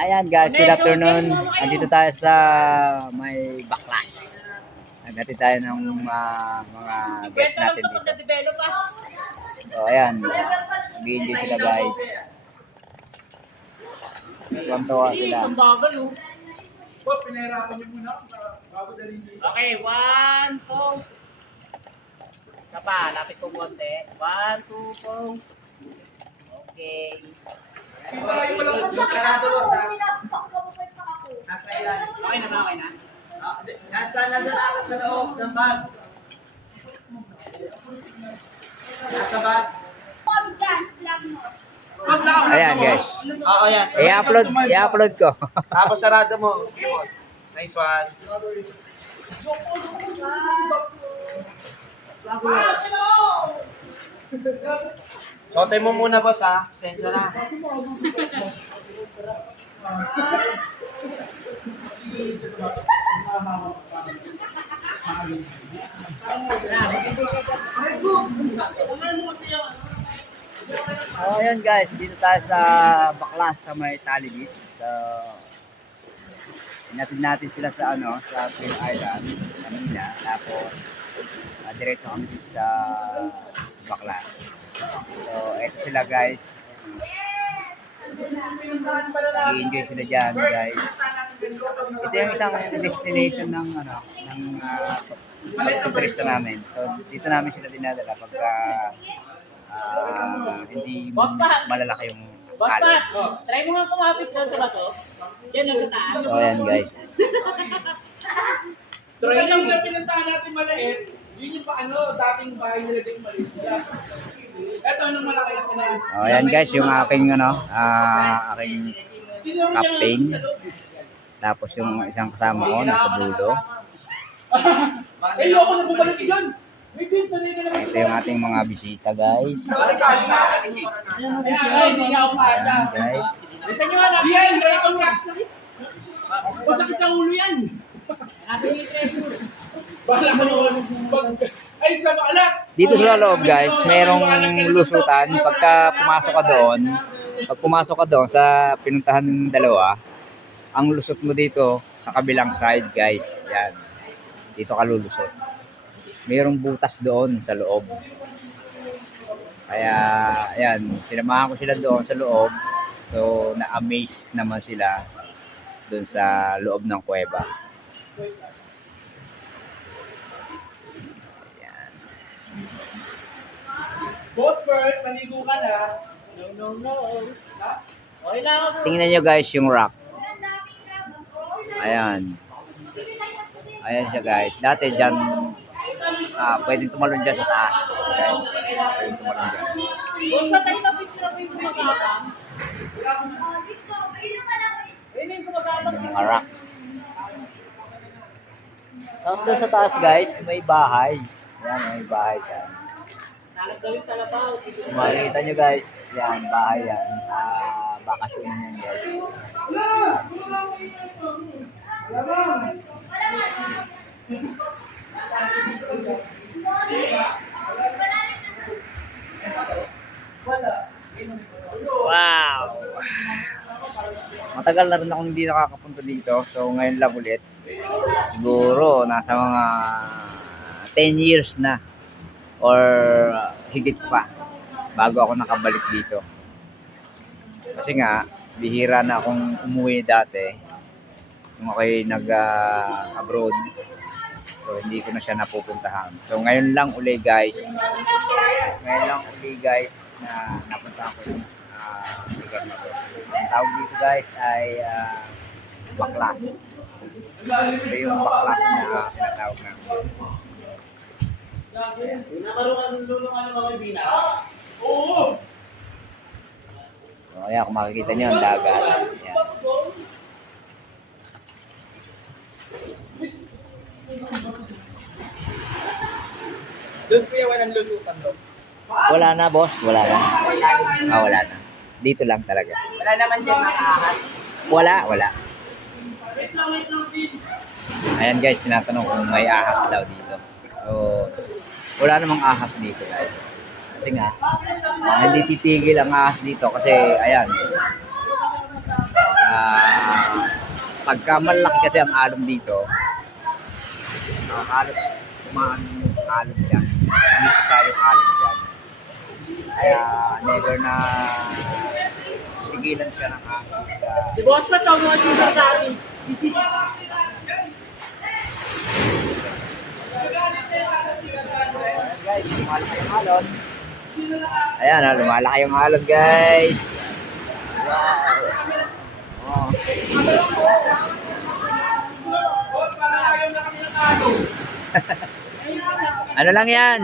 Ayan guys, good afternoon. Andito tayo sa may Baklas. Naghatid tayo ng mga guests natin dito. So ayan, nag-enjoy sila guys. Tuwan-tuwa sila. Okay, one, pose. Sapa, lapit ko konti. One, two, pose. Okay. Okay na ba? Okay na? Nasa na doon sa loob ng bag. Nasa bag. Ayan guys. Oo, yan. I-upload ko. Tapos sarado mo. Sige mo. Nice one. Sote mo muna boss ha. Sensya na. So ayan guys, dito tayo sa Baklas sa may Tali Beach. So inatid natin sila sa sa Phil Island, Manila. Tapos diretso kami dito sa Baklas. So eto sila guys. I-enjoy sila dyan guys. Ito yung isang destination ng pagtuturista namin. So dito namin sila dinadala pagka hindi malalaki yung Boss alon. Pat, try mo nga kumapit doon sa bato. Diyan lang sa taas. So ayan guys. Pero yung pinuntahan natin maliit, yun yung dating bahay nila din maliit sila. Ito yung malaki na sila. So ayan guys, yung aking aking captain. Tapos yung isang kasama ko nasa dulo. Eh, ako na bumalik dyan. May pinsan na yun naman. Ito yung ating mga bisita guys. Ay, hindi nga ako kaya. Ayan guys. Gusto nyo na? Di yan, kaya akong cash na rin. Masakit sa ulo yan. Natin yung treasure. Bala mo naman. Ay, sa mga anak. Dito sa loob guys, merong lusutan. Pag pumasok ka doon sa pinuntahan ng dalawa, ang lusot mo dito sa kabilang side guys. Yan. Dito ka lulusot. Merong butas doon sa loob. Kaya, ayan, sinamahan ko sila doon sa loob. So, na-amaze naman sila doon sa loob ng kuweba. Ayan. Boss Bert, maligo ka na. No. Okay lang ako. Tingnan nyo guys yung rock. Ayan. Ayan siya guys. Dati dyan, pwedeng tumalon dyan sa taas. Guys, pwedeng tumalon dyan. Boss Pat, tayo na picture ako yung gumagapang. Ayun yung gumagapang. Mga rock. Tapos doon sa taas guys, may bahay. Ayan, may bahay dyan. Talagawin talabaw. Kung makikita nyo guys, yan, bahay yan. Bakasyon yan guys. Wow. Matagal na rin akong hindi nakakapunta dito. So ngayon lang ulit. Siguro nasa mga 10 years na or higit pa bago ako nakabalik dito. Kasi nga bihira na akong umuwi dati nung ako'y nag-abroad. So hindi ko na siya napupuntahan. So ngayon lang uli guys. Ngayon lang uli guys na napuntahan ko yung lugar na to. Ang tawag dito guys ay Baklas. Ito yung Baklas na tinatawag namin. Nakaroon ng lulungan ng mga bina. Oo. So ayan, kung makikita nyo ang dagat. Ayan. Doon kuya, walang lusutan doon. Wala na boss, wala na. Wala na. Dito lang talaga. Wala naman dyan nakahas. Wala. Wait lang, Vince. Ayan guys, tinatanong kung may ahas daw dito. So, wala namang ahas dito guys. Kasi nga, hindi titigil ang ahas dito kasi ayan. pagka malaki kasi ang alon dito, halos kumaan yung alon dyan. Hindi sa yung alon dyan. Kaya never na tigilan siya ng hangin sa... Si Boss Pat, tawag mo dito sa akin. Guys, lumalaki yung alon. Ayan, lumalaki yung alon, guys. Wow. Oh. Boss, parang ayaw na kami ng talo. Ano lang yan?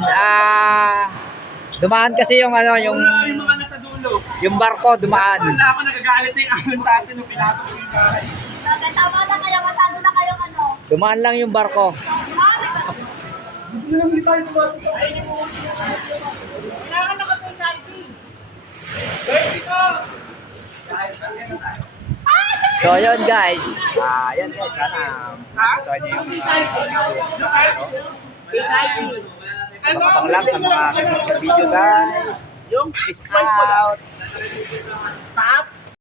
Dumaan kasi yung ano, yung Yung mga nasa dulo. yung barko dumaan. Wala ako nagagalit na yung alon sa atin nung pinasok ko yung bahay. Tama na kayo, masyado na kayong ano. Dumaan lang yung barko. Kailangan nakapunta natin. So yun guys. Yan guys, sana gusto niyo yung Kapapang lang sa mga video guys. Yung Peace out. tap.